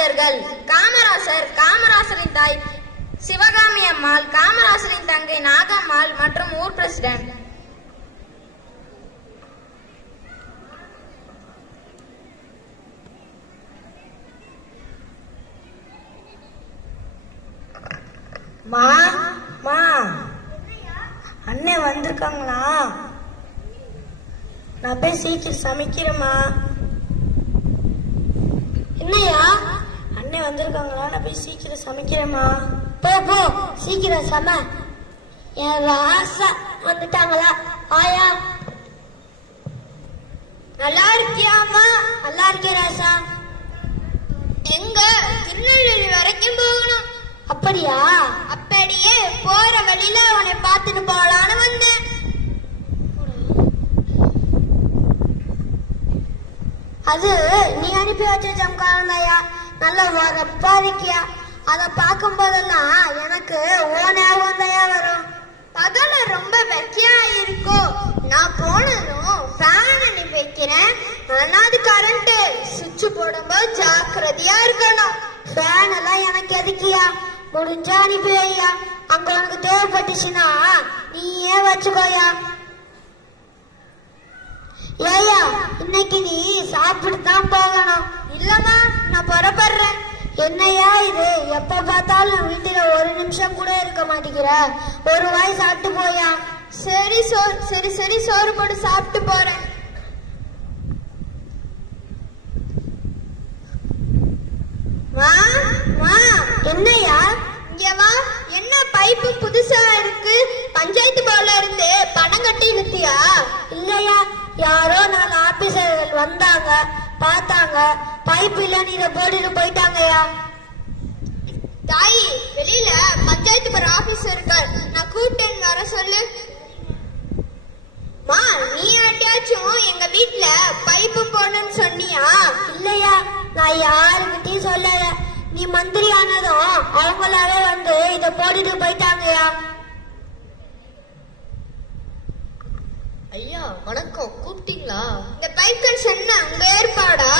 மாந்தர்கள். காமராசர், காமராசரின் தாய் சிவகாமி அம்மாள், காமராசரின் தங்கை நாகம்மாள் மற்றும் ஊர் பிரசிடென்ட். மா மா அண்ணன் வந்திருக்காங்களா? நான் போய் சீக்கிரம் சமைக்கிறேம்மா. என்னையா அண்ணன் வந்திருக்காங்களா? நான் போய் சீக்கிரம் சமைக்கிறேம்மா. போ போ சீக்கிரம் சம. என் ராசா வந்துட்டாங்களா? ஆயா நல்லா இருக்கியாமா? நல்லா இருக்கேன் ராசா. எங்க திருநெல்வேலி வரைக்கும் போகணும். அப்படியா? அப்படியே போற வழியில உன்னை பார்த்துட்டு போகலான்னு வந்தேன். அது நீ அனுப்பி வச்ச ஜம்காரன் தாயா. நல்ல வரப்பா இருக்கியா. அத பார்க்கும் போதெல்லாம் எனக்கு ஓனாவும் தயா வரும். பகல ரொம்ப வெக்கையா இருக்கும். நான் போனதும் ஃபேன் அனுப்பி வைக்கிறேன். ஆனா அது கரண்ட் சுவிட்ச் போடும்போது ஜாக்கிரதையா இருக்கணும். ஃபேன் எல்லாம் எனக்கு எதுக்கியா? முடிஞ்சா அனுப்பி வையா. அங்க உனக்கு தேவைப்பட்டுச்சுன்னா நீயே வச்சுக்கோயா. ஏயா இன்னைக்கு நீ சாப்பிட்டு தான் போகணும். இல்லம்மா நான் புறப்படுறேன். என்னையா இது? எப்ப பார்த்தாலும் வீட்டுல ஒரு நிமிஷம் கூட இருக்க மாட்டேங்கிற. ஒரு வாய் சாப்பிட்டு போயா. சரி சரி சோறு போட்டு சாப்பிட்டு போறேன். என்னையா? இங்க வா. என்ன பைப்பு புதுசா இருக்கு? பஞ்சாயத்து போர்டுல இருந்து பணம் கட்டி இழுத்தியா? இல்லையா, யாரோ 4 ஆபீசர்கள் வந்தாங்க, பார்த்தாங்க, பைப் இல்லன்னு இதை போட்டுட்டு போயிட்டாங்கயா. தாயி, வெளியில பஞ்சாயத்து போர்டு ஆபீசர் இருக்கார், நான் கூப்பிட்டேன்னு வர சொல்லு. மா, நீ யார்ட்டாச்சும் எங்க வீட்டுல பைப்பு போடணும்னு சொன்னியா? இல்லையா, நான் யாருக்கிட்டையும் சொல்லல. நீ மந்திரி ஆனதும் அவங்களாவே வந்து இத போட்டுட்டு போயிட்டாங்கயா. ஐயா வணக்கம், கூப்பிட்டீங்களா? இந்த பைப் கனெக்ஷன் என்ன உங்க ஏற்பாடா?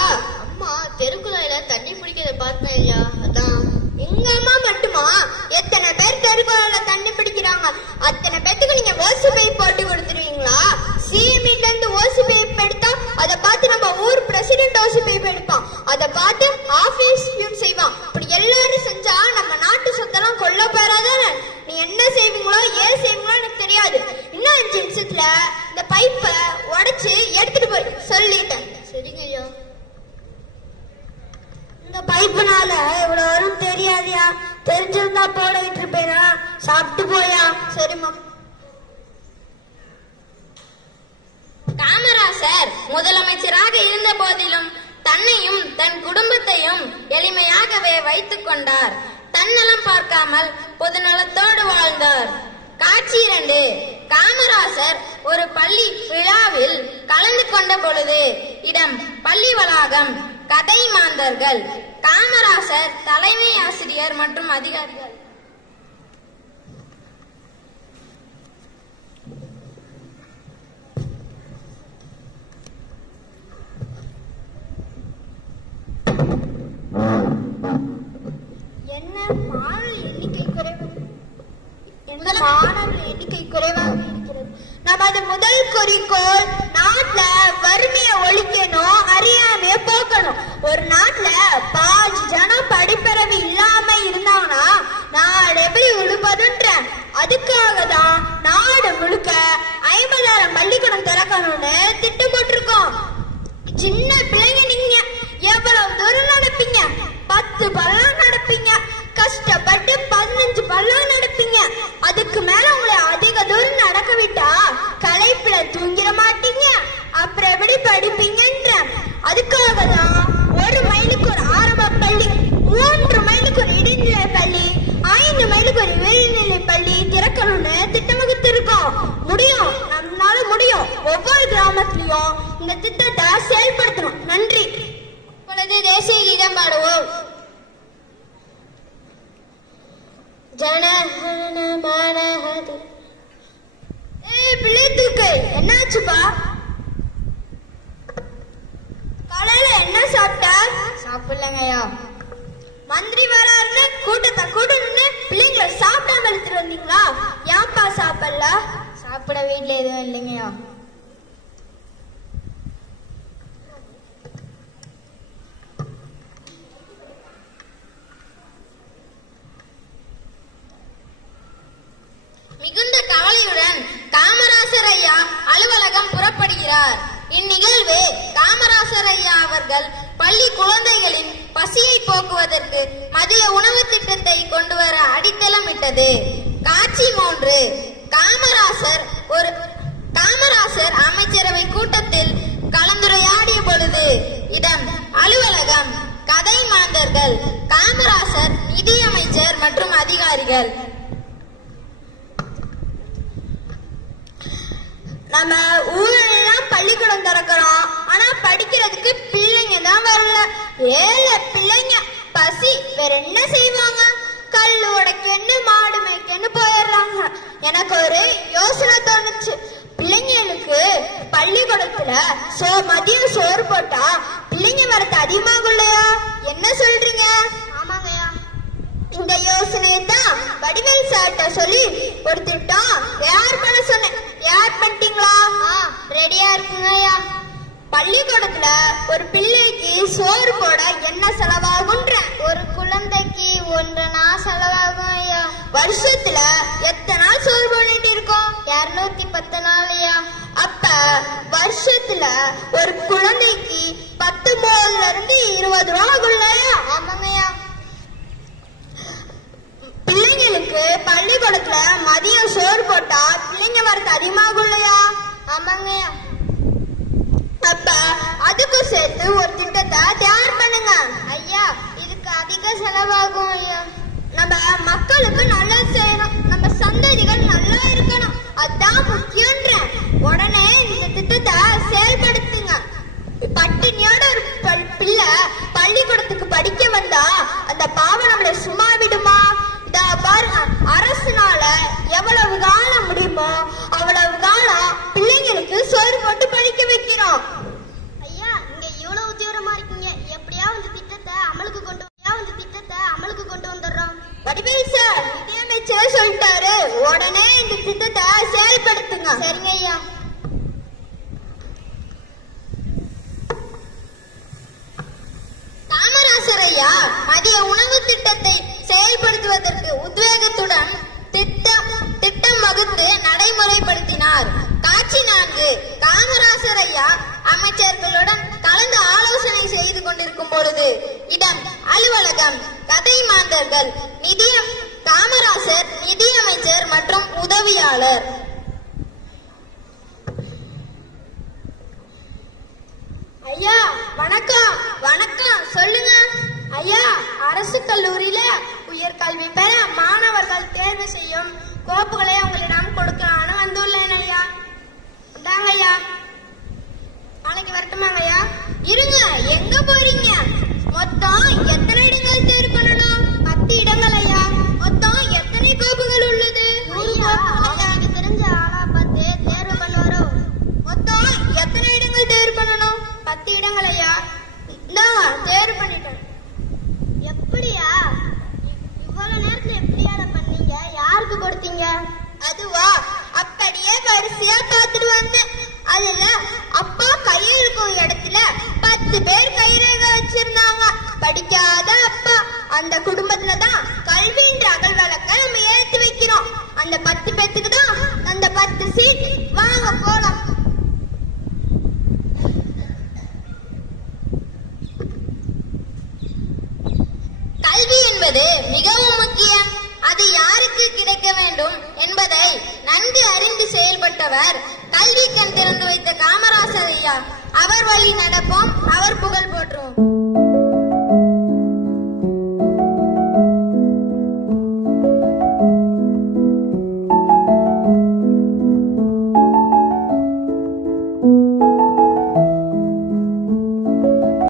அம்மா தெருக்குழாயில தண்ணி பிடிக்கிறத பார்த்தேன் ஐயா, அதான். எங்க அம்மா மட்டுமா? எத்தனை பேர் தெருக்குழாயில தண்ணி பிடிக்கிறாங்க. அத்தனை பேத்துக்கு நீங்க ஓசி பைப் போட்டு கொடுத்துருவீங்களா? சிஎம்ல இருந்து ஓசி பைப் எடுத்தா அதை பார்த்து நம்ம ஊர் பிரசிடென்ட் ஓசி பைப் எடுப்பான், அதை பார்த்து ஆபீஸ் செய்வான். இப்படி எல்லாரும் செஞ்சா நம்ம நாட்டு சொத்தெல்லாம் கொல்ல போறாதானே? நீ என்ன செய்வீங்களோ ஏன் செய்வீங்களோ எனக்கு தெரியாது. இன்னும் 5 நிமிஷத்துல இந்த பைப்பை உடைச்சு எடுத்துட்டு போய் சொல்லிட்டேன். சரிங்க ஐயா. இந்த பைப்புனால இவ்வளவு வரும் தெரியாதியா. தெரிஞ்சிருந்தா போடவிட்டு இருப்பேனா. சாப்பிட்டு போயா. சரிம்மா. காமராசர் முதலமைச்சராக இருந்த போதிலும் தன்னையும் தன் குடும்பத்தையும் எளிமையாகவே வைத்துக் கொண்டார். தன்னலம் பார்க்காமல் பொதுநலத்தோடு வாழ்ந்தார். காட்சி 2. காமராசர் ஒரு பள்ளி விழாவில் கலந்து கொண்ட பொழுது. இடம் பள்ளி வளாகம். கதை மாந்தர்கள். காமராசர் தலைமை ஆசிரியர் மற்றும் அதிகாரிகள். என்ன மாணவர் எண்ணிக்கை குறைவாக இருக்கிறது. நமது முதல் குறிக்கோள் நாட்டுல வறுமையை ஒழிக்கணும், அறியாமைய போக்கணும். ஒரு நாட்டுல பாதி ஜனம் படிப்பறிவு இல்லாம இருந்தாங்கன்னா நாடு எப்படி உழுப்பதுன்ற. அதுக்காக தான் நாடு முழுக்க 50,000 பள்ளிக்கூடம் திறக்கணும்னு திட்டம் போட்டிருக்கோம். சின்ன பிள்ளைங்க நீங்க எவ்வளவு தூரம் நடப்பீங்க? 10 பள்ளம் நடப்பீங்க. கஷ்டப்பட்டு 15 பள்ளம் நடப்பீங்க. அதுக்கு மேல உங்களை அதிக தூரம் நடக்க விட்டா களைப்புல தூங்கிட மாட்டீங்க. அப்புறம் எப்படி படிப்பீங்கன்ற. அதுக்காக தான் 1 மைலுக்கு ஒரு ஆரம்ப பள்ளி, 3 மைலுக்கு ஒரு இடைநிலை பள்ளி, 5 மைலுக்கு ஒரு உயர்நிலை பள்ளி திறக்கணும்னு திட்டம் வகுத்திருக்கோம். முடியும், நம்மளால முடியும். ஒவ்வொரு கிராமத்திலையும் இந்த திட்டத்தை செயல்படுத்தணும். நன்றி. இப்பொழுது தேசிய கீதம் பாடுவோம். பிள்ளை தூக்கு. என்னாச்சுப்பா? காலையில என்ன சாப்பிட்ட? சாப்பிடலங்கய்யா. மந்திரி வராருன்னு கூட்டத்தை கூட்டணும்னு பிள்ளைங்களை சாப்பிடாம எடுத்துட்டு வந்தீங்களா? ஏன்பா சாப்பிடல? சாப்பிட வீட்டுல எதுவும் இல்லைங்கய்யா. மிகுந்த கவலையுடன் காமராசர் ஐயா அலுவலகம் புறப்படுகிறார். இந்நிகழ்வு காமராசர் ஐயா அவர்கள் பள்ளி குழந்தைகளின் பசியை போக்குவதற்கு மதிய உணவு திட்டத்தை கொண்டு வர அடித்தளமிட்டது. காட்சி 3. காமராசர் அமைச்சரவை கூட்டத்தில் கலந்துரையாடிய பொழுது. இடம் அலுவலகம். கதை மாந்தர்கள் காமராசர், நிதியமைச்சர் மற்றும் அதிகாரிகள். நம்ம ஊரெல்லாம் பள்ளிக்கூடம் திறக்கிறோம், ஆனா படிக்கிறதுக்கு பிள்ளைங்க தான் வரல. ஏழை பிள்ளைங்க பசி வேற என்ன செய்வாங்க? கல் உடைக்கன்னு மாடு மேய்க்கன்னு போயிடுறாங்க. எனக்கு ஒரு யோசனை தோணுச்சு. பிள்ளைங்களுக்கு பள்ளிக்கூடத்துல மதியம் சோறு போட்டா பிள்ளைங்க வரது அதிகமாகும் இல்லையா? என்ன சொல்றீங்க? ஆமாங்கய்யா. இந்த யோசனையை தான் வடிவேல் சார்ட்ட சொல்லி ஒரு திட்டம் தயார் பண்ண சொன்னேன். தயார் பண்ணிட்டீங்களா? ரெடியா இருக்குங்கய்யா. பள்ளிக்கூடத்துல ஒரு பிள்ளைக்கு சோறு போட என்ன செலவாகுன்ற? ஒரு குழந்தைக்கு 1 நாள் செலவாகும் ஐயா. வருஷத்துல எத்தனை நாள் சோறு போட்டுட்டு இருக்கோம்? 210 நாள் ஐயா. அப்ப வருஷத்துல ஒரு குழந்தைக்கு 19 இருந்து 20 ரூபா ஆகும்ல? ஆமாங்கய்யா. பிள்ளைங்களுக்கு பள்ளிக்கூடத்துல மதியம் சோறு போட்டா பிள்ளைங்க வரது அதிகமாகும் இல்லையா? ஆமாங்கய்யா. அப்ப அதுக்கும் சேர்த்து ஒரு திட்டத்தை தயார் பண்ணுங்க. ஐயா, இதுக்கு அதிக செலவாகும் ஐயா. நம்ம மக்களுக்கு நல்லது செய்யணும், நம்ம சந்ததிகள் நல்லா இருக்கணும், அதான் முக்கியன்ற. உடனே இந்த திட்டத்தை செயல்படுத்துங்க. பட்டினியோட ஒரு பிள்ளை பள்ளிக்கூடத்துக்கு படிக்க வந்தா அந்த பாவம் நம்மளை சும்மா விடுமா? இத பாருங்க, அரசுனால எவ்வளவு காலம் முடியுமோ அவ்வளவு காலம் பிள்ளைங்களுக்கு சோறு போட்டு படிக்க வைக்கிறோம். ஐயா, இங்க இவ்வளவு தீவிரமா இருக்கீங்க, எப்படியாவது இந்த திட்டத்தை அமலுக்கு கொண்டு வந்துடுறோம். வடிவேல் சார், நிதியமைச்சர் சொல்லிட்டாரு, உடனே இந்த திட்டத்தை செயல்படுத்துங்க. சரிங்க ஐயா. காமராசர் ஐயா மதிய உணவு திட்டத்தை செயல்படுத்துவதற்கு உத்வேகத்துடன் திட்டம் வகுத்து நடைமுறைப்படுத்தினார். காட்சி 4. காமராசர் ஐயா அமைச்சர்களுடன் கலந்து ஆலோசனை செய்து கொண்டிருக்கும் பொழுது. இடம் அலுவலகம். கதை மாந்தர்கள் காமராசர், நிதியமைச்சர் மற்றும் உதவியாளர். ஐயா வணக்கம். வணக்கம், சொல்லுங்க. ஐயா, அரசு கல்லூரியில உயர்கல்வி பெற மாணவர்கள் தேர்வு செய்யும் கோப்புகளை உங்களிடம் கொடுக்கலான்னு வந்துள்ளேன் ஐயா. இந்தாங்க ஐயா. நாளைக்கு வரட்டுமாங்க ஐயா? இருங்க, எங்க போறீங்க? மொத்தம் எத்தனை இடங்கள் தேர்வு பண்ணணும்? 10 இடங்கள் ஐயா. மொத்தம் எத்தனை கோப்புகள் உள்ளது? 100 கோப்புகள். எனக்கு தெரிஞ்ச ஆளா பார்த்து தேர்வு பண்ணுவாரோ. மொத்தம் எத்தனை இடங்கள் தேர்வு பண்ணணும்? 10 இடங்கள் ஐயா. இந்தாங்க, தேர்வு பண்ணிட்டேன். எப்படியா இவ்வளவு நேரத்துல எப்படியா பண்ணீங்க? யாருக்கு கொடுத்தீங்க? அதுவா, அப்படியே வரிசையா காத்துட்டு வந்தேன். அதுல அப்பா கையெழுக்கும் இடத்துல 10 பேர் கைரேகை வச்சிருந்தாங்க. படிக்காத அப்பா. அந்த குடும்பத்துலதான் கல்வின்ற அகல் வழக்க நம்ம ஏற்றி வைக்கிறோம். அந்த 10 பேத்துக்கு தான் அந்த 10 சீட். வாங்க போலாம். கல்வி என்பது மிகவும் முக்கியம். அது யாருக்கு கிடைக்க வேண்டும் என்பதை நன்கு அறிந்து செயல்பட்டவர் கல்வி கண் திறந்து வைத்த காமராசர் ஐயா. அவர் வழி நடப்போம், அவர் புகழ் போற்றுவோம்.